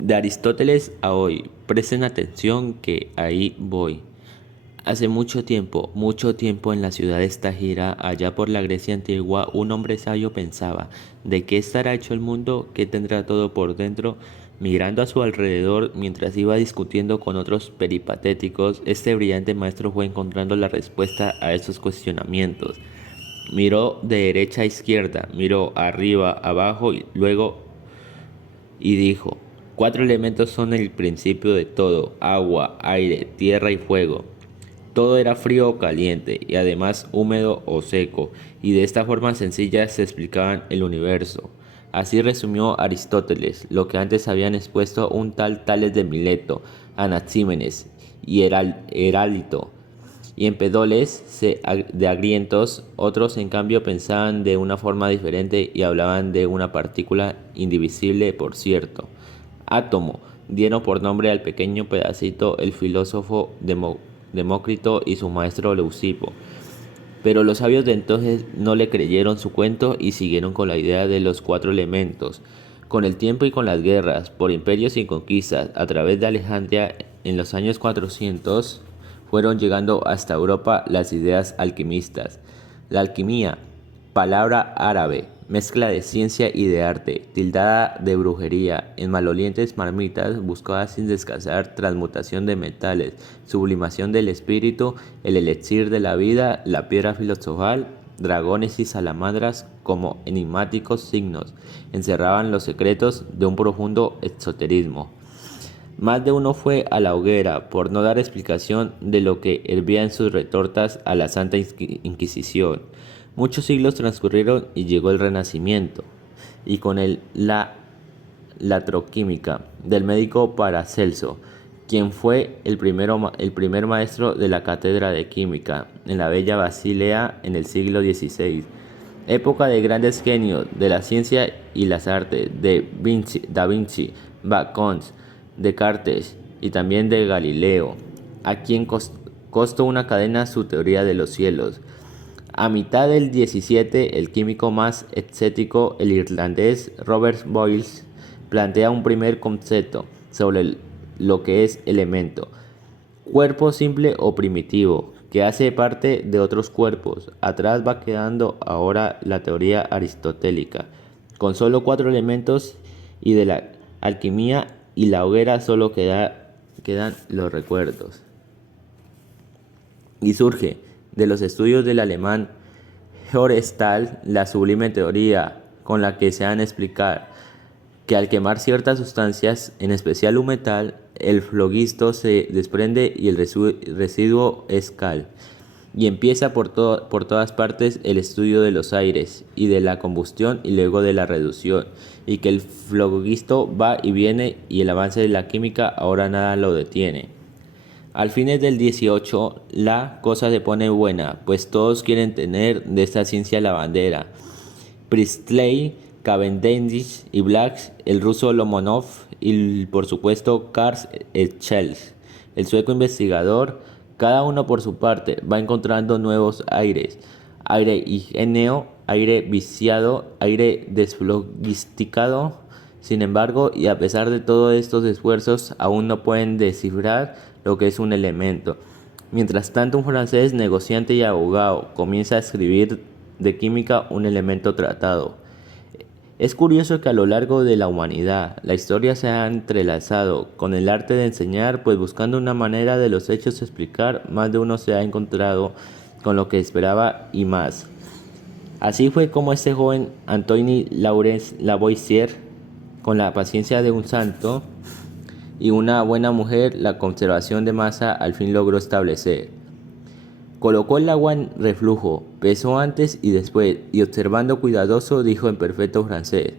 De Aristóteles a hoy, presten atención que ahí voy. Hace mucho tiempo en la ciudad de Estagira, allá por la Grecia antigua, un hombre sabio pensaba, ¿de qué estará hecho el mundo? ¿Qué tendrá todo por dentro? Mirando a su alrededor, mientras iba discutiendo con otros peripatéticos, este brillante maestro fue encontrando la respuesta a esos cuestionamientos. Miró de derecha a izquierda, miró arriba, abajo y luego y dijo, cuatro elementos son el principio de todo, agua, aire, tierra y fuego. Todo era frío o caliente y además húmedo o seco, y de esta forma sencilla se explicaban el universo. Así resumió Aristóteles lo que antes habían expuesto un tal Tales de Mileto, Anaxímenes y Herálito, y Empédocles de Agrientos. Otros en cambio pensaban de una forma diferente y hablaban de una partícula indivisible, por cierto. Átomo dieron por nombre al pequeño pedacito el filósofo Demócrito y su maestro Leucipo. Pero los sabios de entonces no le creyeron su cuento y siguieron con la idea de los cuatro elementos. Con el tiempo y con las guerras, por imperios y conquistas, a través de Alejandría en los años 400, fueron llegando hasta Europa las ideas alquimistas. La alquimia, palabra árabe, mezcla de ciencia y de arte, tildada de brujería, en malolientes marmitas buscaba sin descansar transmutación de metales, sublimación del espíritu, el elixir de la vida, la piedra filosofal, dragones y salamandras como enigmáticos signos, encerraban los secretos de un profundo esoterismo. Más de uno fue a la hoguera por no dar explicación de lo que hervía en sus retortas a la Santa Inquisición. Muchos siglos transcurrieron y llegó el Renacimiento, y con él la troquímica del médico Paracelso, quien fue el primer maestro de la cátedra de química en la bella Basilea en el siglo XVI. Época de grandes genios de la ciencia y las artes, Da Vinci, Bacon, Descartes y también de Galileo, a quien costó una cadena su teoría de los cielos. A mitad del 17, el químico más escéptico, el irlandés Robert Boyle, plantea un primer concepto sobre lo que es elemento, cuerpo simple o primitivo, que hace parte de otros cuerpos. Atrás va quedando ahora la teoría aristotélica, con solo cuatro elementos, y de la alquimia y la hoguera solo quedan los recuerdos. Y surge de los estudios del alemán Georg Stahl la sublime teoría con la que se han explicado que al quemar ciertas sustancias, en especial un metal, el flogisto se desprende y el residuo es cal. Y empieza por todas partes el estudio de los aires y de la combustión y luego de la reducción, y que el flogisto va y viene y el avance de la química ahora nada lo detiene. Al fines del 18, la cosa se pone buena, pues todos quieren tener de esta ciencia la bandera. Priestley, Cavendish y Black, el ruso Lomonov y por supuesto Karl Etchells, el sueco investigador, cada uno por su parte va encontrando nuevos aires, aire ignéo, aire viciado, aire desflogisticado. Sin embargo, y a pesar de todos estos esfuerzos, aún no pueden descifrar lo que es un elemento. Mientras tanto, un francés negociante y abogado comienza a escribir de química un elemento tratado. Es curioso que a lo largo de la humanidad la historia se ha entrelazado con el arte de enseñar, pues buscando una manera de los hechos explicar, más de uno se ha encontrado con lo que esperaba y más. Así fue como este joven Antoine Laurence Lavoisier, con la paciencia de un santo y una buena mujer, la conservación de masa al fin logró establecer. Colocó el agua en reflujo, pesó antes y después, y observando cuidadoso dijo en perfecto francés: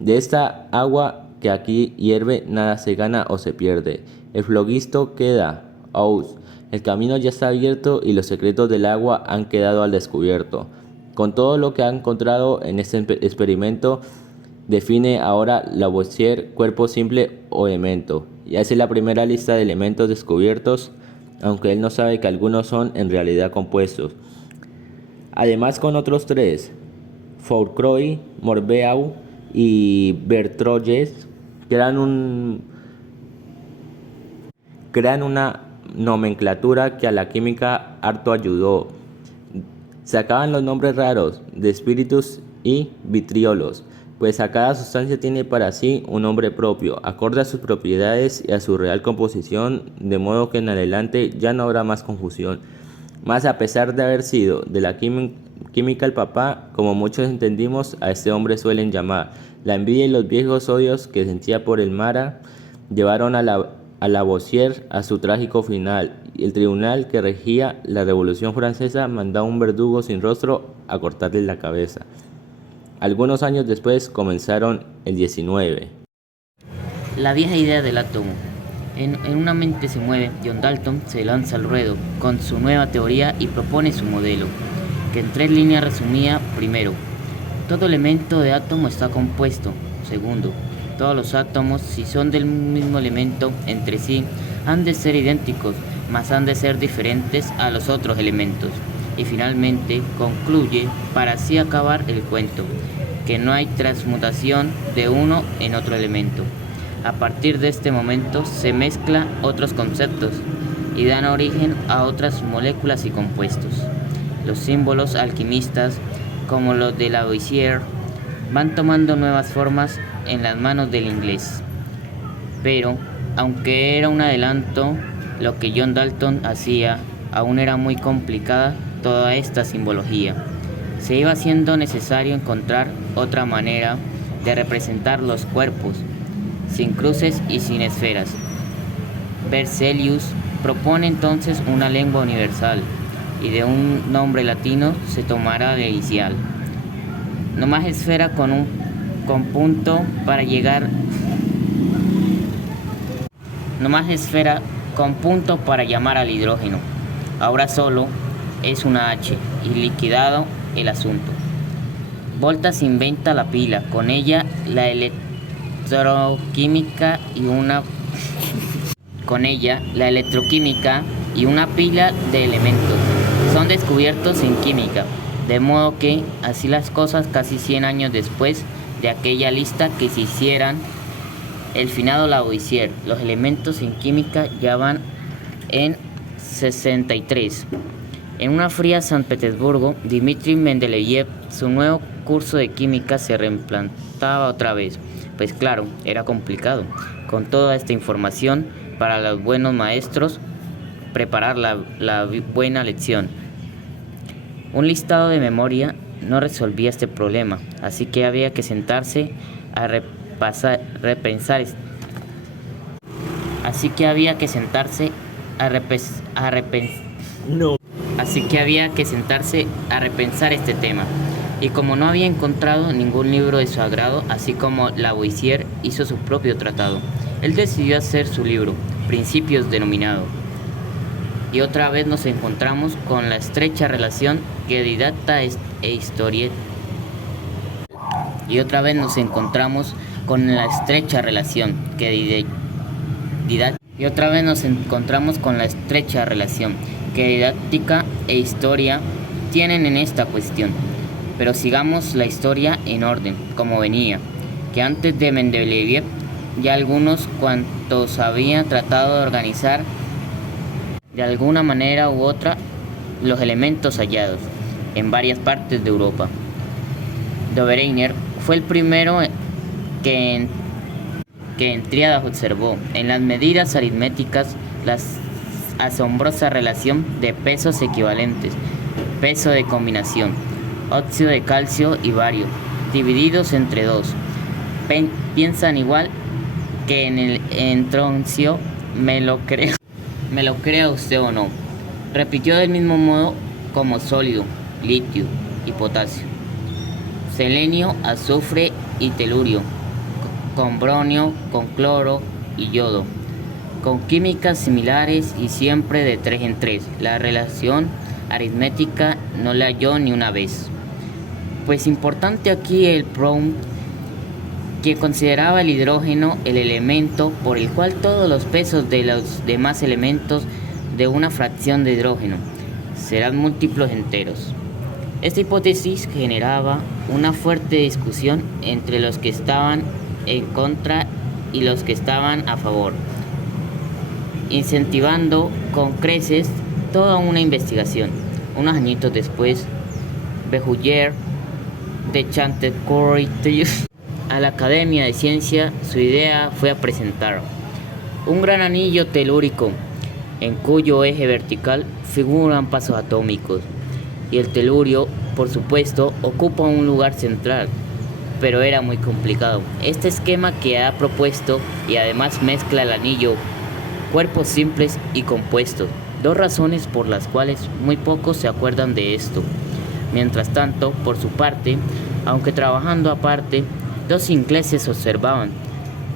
de esta agua que aquí hierve nada se gana o se pierde. El flogisto queda, aus, el camino ya está abierto y los secretos del agua han quedado al descubierto. Con todo lo que ha encontrado en este experimento, define ahora Lavoisier cuerpo simple o elemento, y hace la primera lista de elementos descubiertos, aunque él no sabe que algunos son en realidad compuestos. Además, con otros tres, Fourcroy, Morbeau y Berthollet, crean un crean una nomenclatura que a la química harto ayudó. Sacaban los nombres raros de espíritus y vitriolos, pues a cada sustancia tiene para sí un nombre propio, acorde a sus propiedades y a su real composición, de modo que en adelante ya no habrá más confusión. Mas a pesar de haber sido de la química el papá, como muchos entendimos, a este hombre suelen llamar, la envidia y los viejos odios que sentía por el Mara llevaron a Lavoisier a su trágico final, y el tribunal que regía la Revolución Francesa mandó a un verdugo sin rostro a cortarle la cabeza. Algunos años después comenzaron el 19. La vieja idea del átomo. En una mente se mueve, John Dalton se lanza al ruedo con su nueva teoría y propone su modelo, que en 3 líneas resumía: primero, todo elemento de átomo está compuesto; segundo, todos los átomos, si son del mismo elemento entre sí, han de ser idénticos, mas han de ser diferentes a los otros elementos; y finalmente concluye, para así acabar el cuento, que no hay transmutación de uno en otro elemento. A partir de este momento se mezclan otros conceptos y dan origen a otras moléculas y compuestos. Los símbolos alquimistas, como los de Lavoisier, van tomando nuevas formas en las manos del inglés. Pero, aunque era un adelanto, lo que John Dalton hacía aún era muy complicada toda esta simbología. Se iba haciendo necesario encontrar otra manera de representar los cuerpos, sin cruces y sin esferas. Berzelius propone entonces una lengua universal, y de un nombre latino se tomará de inicial. No más esfera con punto para llegar. No más esfera con punto para llamar al hidrógeno. Ahora solo es una H, y liquidado el asunto. Volta se inventa la pila, con ella la electroquímica y una pila de elementos son descubiertos en química, de modo que, así las cosas, casi 100 años después de aquella lista que se hicieran el finado Lavoisier, los elementos en química ya van en 63. En una fría San Petersburgo, Dmitri Mendeleev, su nuevo curso de química se reimplantaba otra vez, pues claro, era complicado, con toda esta información, para los buenos maestros, preparar la buena lección. Un listado de memoria no resolvía este problema, así que había que sentarse a repensar este tema. Y como no había encontrado ningún libro de su agrado, así como Lavoisier hizo su propio tratado, él decidió hacer su libro, Principios, denominado. Y otra vez nos encontramos con la estrecha relación que didacta e historieta. Didáctica e historia tienen en esta cuestión. Pero sigamos la historia en orden, como venía, que antes de Mendeleev ya algunos cuantos habían tratado de organizar de alguna manera u otra los elementos hallados en varias partes de Europa. Dobereiner fue el primero que en tríadas observó en las medidas aritméticas la asombrosa relación de pesos equivalentes, peso de combinación, óxido de calcio y bario, divididos entre 2. Piensan igual que en el entroncio, me lo crea usted o no. Repitió del mismo modo como sólido, litio y potasio, selenio, azufre y telurio, con bronio, con cloro y yodo, con químicas similares y siempre de 3 en 3. La relación aritmética no la halló ni una vez. Pues importante aquí el Prout, que consideraba el hidrógeno el elemento por el cual todos los pesos de los demás elementos de una fracción de hidrógeno serán múltiplos enteros. Esta hipótesis generaba una fuerte discusión entre los que estaban en contra y los que estaban a favor, incentivando con creces toda una investigación. Unos añitos después, Behuller de Chantecourt a la Academia de Ciencia, su idea fue a presentar un gran anillo telúrico en cuyo eje vertical figuran pasos atómicos, y el telurio, por supuesto, ocupa un lugar central, pero era muy complicado. Este esquema que ha propuesto y además mezcla el anillo, cuerpos simples y compuestos, dos razones por las cuales muy pocos se acuerdan de esto. Mientras tanto, por su parte, aunque trabajando aparte, dos ingleses observaban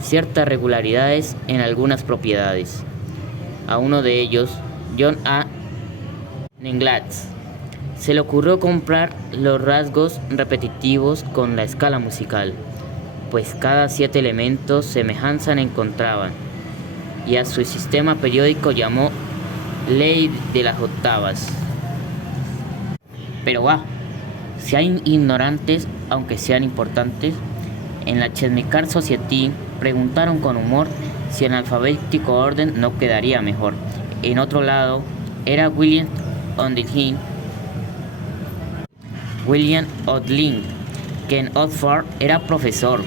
ciertas regularidades en algunas propiedades. A uno de ellos, John A. Nenglatz, se le ocurrió comprar los rasgos repetitivos con la escala musical, pues cada 7 elementos semejanza encontraban, y a su sistema periódico llamó Ley de las Octavas. Pero si hay ignorantes, aunque sean importantes, en la Chemical Society preguntaron con humor si el alfabético orden no quedaría mejor. En otro lado, era William Odlin, que en Oxford era profesor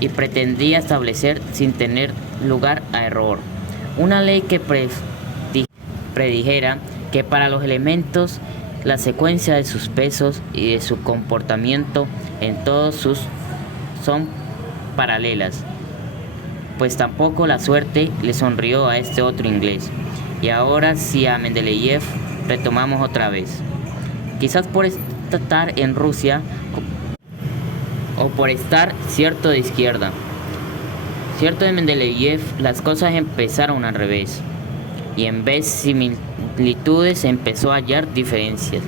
y pretendía establecer, sin tener lugar a error, una ley que predijera que para los elementos la secuencia de sus pesos y de su comportamiento en todos sus son paralelas. Pues tampoco la suerte le sonrió a este otro inglés. Y ahora sí, a Mendeleev retomamos otra vez. Quizás por estar en Rusia o por estar cierto de izquierda. Cierto de Mendeleev, las cosas empezaron al revés. Y en vez de similitudes empezó a hallar diferencias.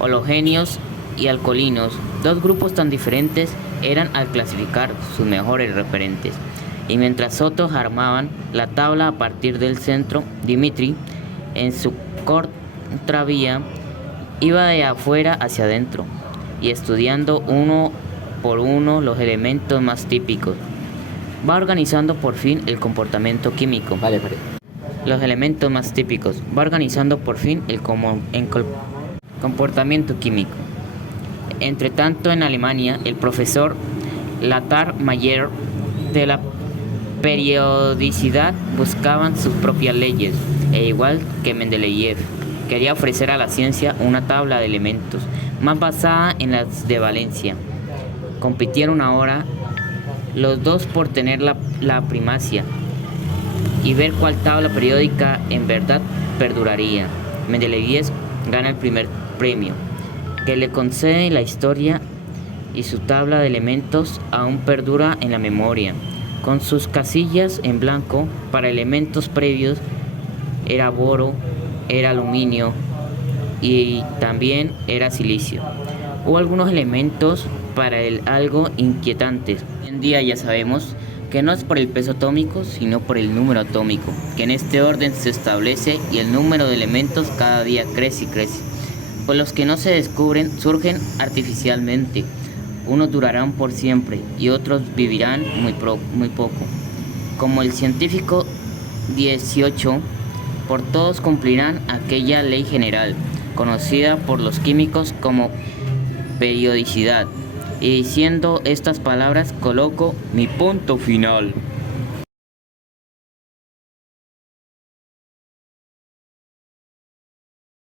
Hologenios y alcalinos, dos grupos tan diferentes eran al clasificar sus mejores referentes. Y mientras otros armaban la tabla a partir del centro, Dmitri, en su contravía, iba de afuera hacia adentro y estudiando uno por uno los elementos más típicos. Va organizando por fin el comportamiento químico. Los elementos más típicos. Va organizando por fin el comportamiento químico. Entre tanto, en Alemania, el profesor Lothar Mayer de la periodicidad buscaban sus propias leyes, e igual que Mendeleev, quería ofrecer a la ciencia una tabla de elementos más basada en las de valencia. Compitieron ahora los dos por tener la primacia y ver cuál tabla periódica en verdad perduraría. Mendeleev gana el primer premio, que le concede la historia, y su tabla de elementos aún perdura en la memoria, con sus casillas en blanco. Para elementos previos era boro, era aluminio y también era silicio. Hubo algunos elementos para el algo inquietantes. Hoy en día ya sabemos que no es por el peso atómico, sino por el número atómico, que en este orden se establece, y el número de elementos cada día crece y crece. Pues los que no se descubren surgen artificialmente. Unos durarán por siempre y otros vivirán muy poco. Como el científico 18, por todos cumplirán aquella ley general, conocida por los químicos como periodicidad. Y diciendo estas palabras coloco mi punto final.